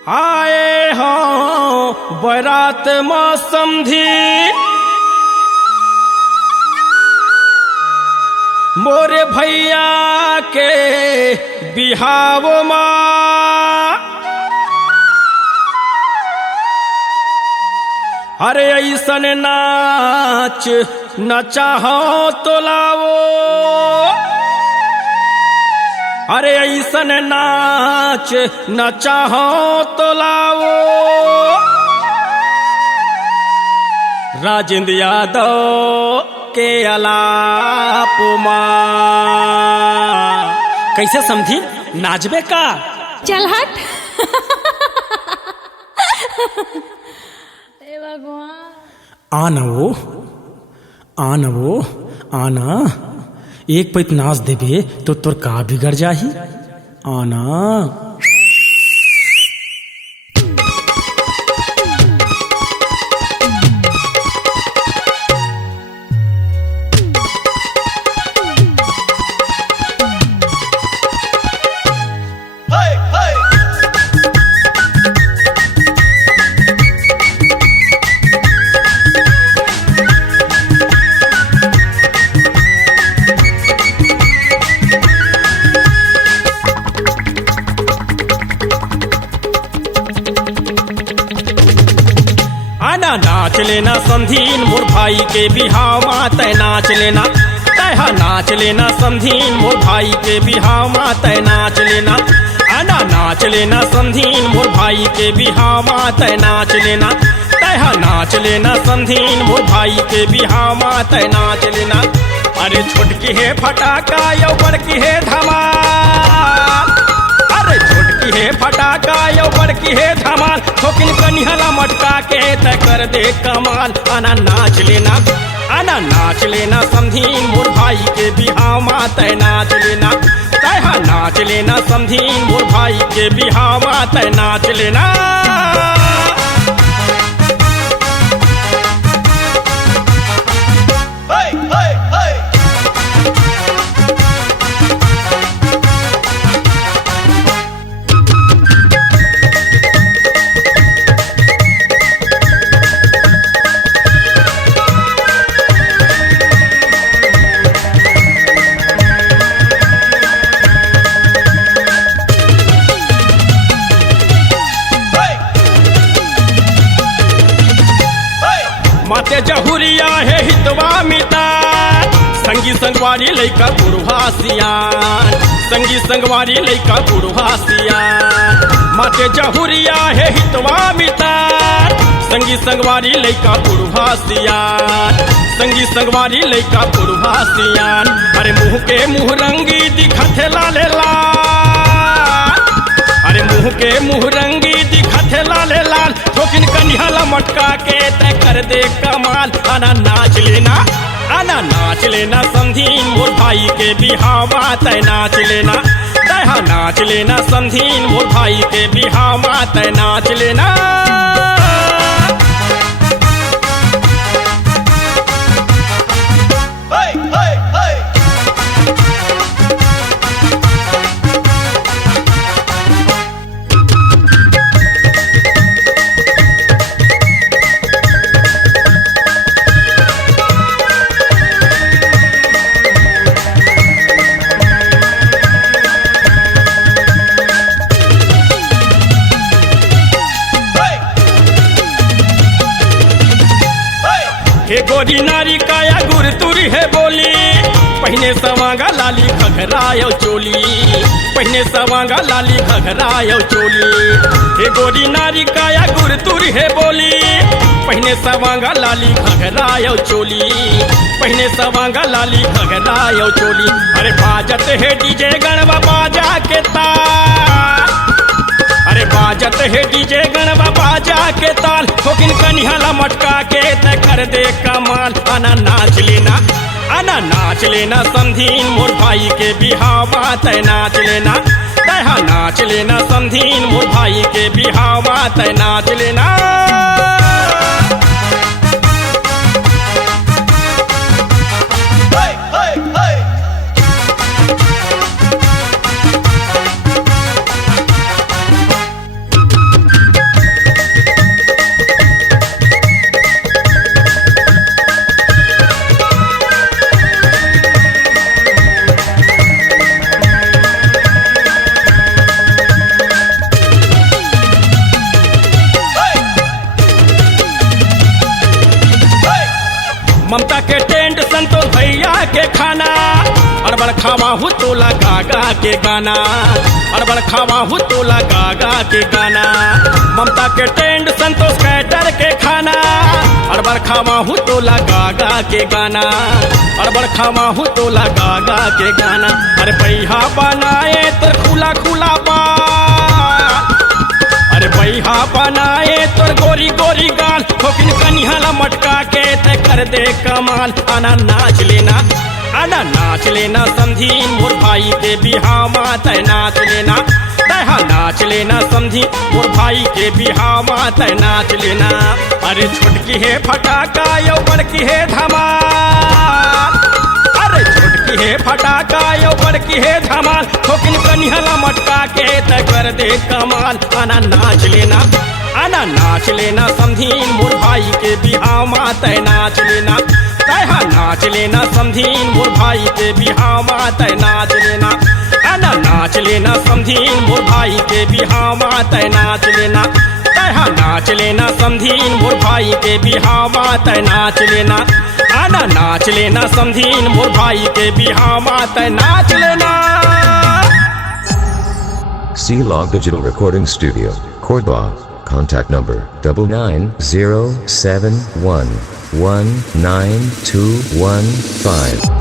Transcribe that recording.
आए हों बारात माँ समधी मोरे भैया के बिहाव माँ। अरे ऐसन नाच नचाहो तो लाओ, अरे ऐसन नाच नचाहो तो लाओ। राजेंद्र यादव के अलाप माँ। कैसे समझी नाचबे का? चल हट। हे भगवान। आना आना एक पैत नाच देबे तो तोर का बिगड़ जाही। आना नाच लेना समधीन मोर भाई के बिहाव माँ। तय नाच लेना, तय नाच लेना समधीन मोर भाई के बिहाव माँ। तय नाच लेना, आना नाच लेना समधीन मोर भाई के बिहाव माँ। तय नाच लेना, तय नाच लेना समधीन मोर भाई के बिहाव माँ। तय नाच लेना। अरे छोटकी है फटाका यो बड़की है धमाल, अरे छोटकी है फटाका यो बड़की है धमाल। ठोकिन कनिहला मटका के तय कर दे कमाल। आना नाच लेना, आना नाच लेना समधीन मोर भाई के बिहाव माँ। तय नाच लेना, तय नाच लेना समधीन मोर भाई के बिहाव माँ। तय नाच लेना। माते जहुरिया है हितवा मिता, संगी संगवारी लैका बुढ़वा सियान। संगी संगवारी लैका बुढ़वा सियान। माते जहुरिया है हितवा मिता, संगी संगवारी लैका बुढ़वा सियान। संगी संगवारी लैका बुढ़वा सियान। अरे मुँह के मुँह रंगी दिखत लाले लाल, अरे मुँह के मुँह रंगी दिखत लाले लाल। ठोकिन कनिहला मटका के तय कर दे कमाल। आना नाच लेना, आना नाच लेना समधीन मोर भाई के बिहाव माँ। तय नाच लेना, तय नाच लेना समधीन मोर भाई के बिहाव माँ। तय नाच लेना। हे गोरी नारी काया गुर तुरी है बोली, पहने सवांगा लाली घघरायो चोली। पहने सवांगा लाली घघरायो चोली। हे गोरी नारी काया गुर तुरी है बोली, पहने सवांगा लाली घघरायो चोली। पहने सवांगा लाली घघरायो चोली। अरे बाजत है डीजे गणवा बाजा के ताल, अरे बाजत है डीजे गणवा बाजा के ताल। ठोकिन कनिहला मटका के तय कर दे कमाल। आना नाच लेना, आना नाच लेना समधीन मोर भाई के बिहाव माँ। तय नाच लेना, तय नाच लेना समधीन मोर भाई के बिहाव माँ। तय नाच लेना। अड़बड़ खावा हूँ तो लगा गा के गाना, अड़बड़ खावा हूँ तो लगा गा के गाना। ममता के टेंड संतोष कैटर के खाना, अड़बड़ खावा हूँ तो लगा गा के गाना, अड़बड़ खावा हूँ तो लगा गा के गाना। अरे पैहा बनाए तो खुला खुला बाल, अरे पैहा बनाए तो गोरी गोरी गाल, ठोकिन कनिहाला मटका के ते कर दे कमाल। आना नाच लेना, आना नाच लेना समझी मोर भाई के बिहावा तय नाच लेना, तहा नाच लेना समझी मोर भाई के बिहावा तय नाच लेना। अरे छोटकी है फटाका यो बड़की है धमाल, अरे छोटकी है फटाका यो बड़की है धमाल, ठोकिन कनिहाला मटका के तय कर दे कमाल। आना नाच लेना, आना नाच लेना समझी मोर भाई के बिहावा तय नाच लेना, तहा नाच लेना समझी मोर भाई के बिहावा तय नाच लेना। आना नाच लेना समझी मोर भाई के बिहावा तय नाच लेना, तहा नाच लेना समझी मोर भाई के बिहावा तय नाच लेना। आना नाच लेना समझी मोर भाई के बिहावा तय नाच लेना। C-Log Digital Recording Studio, Cordoba. Contact number 9907119215.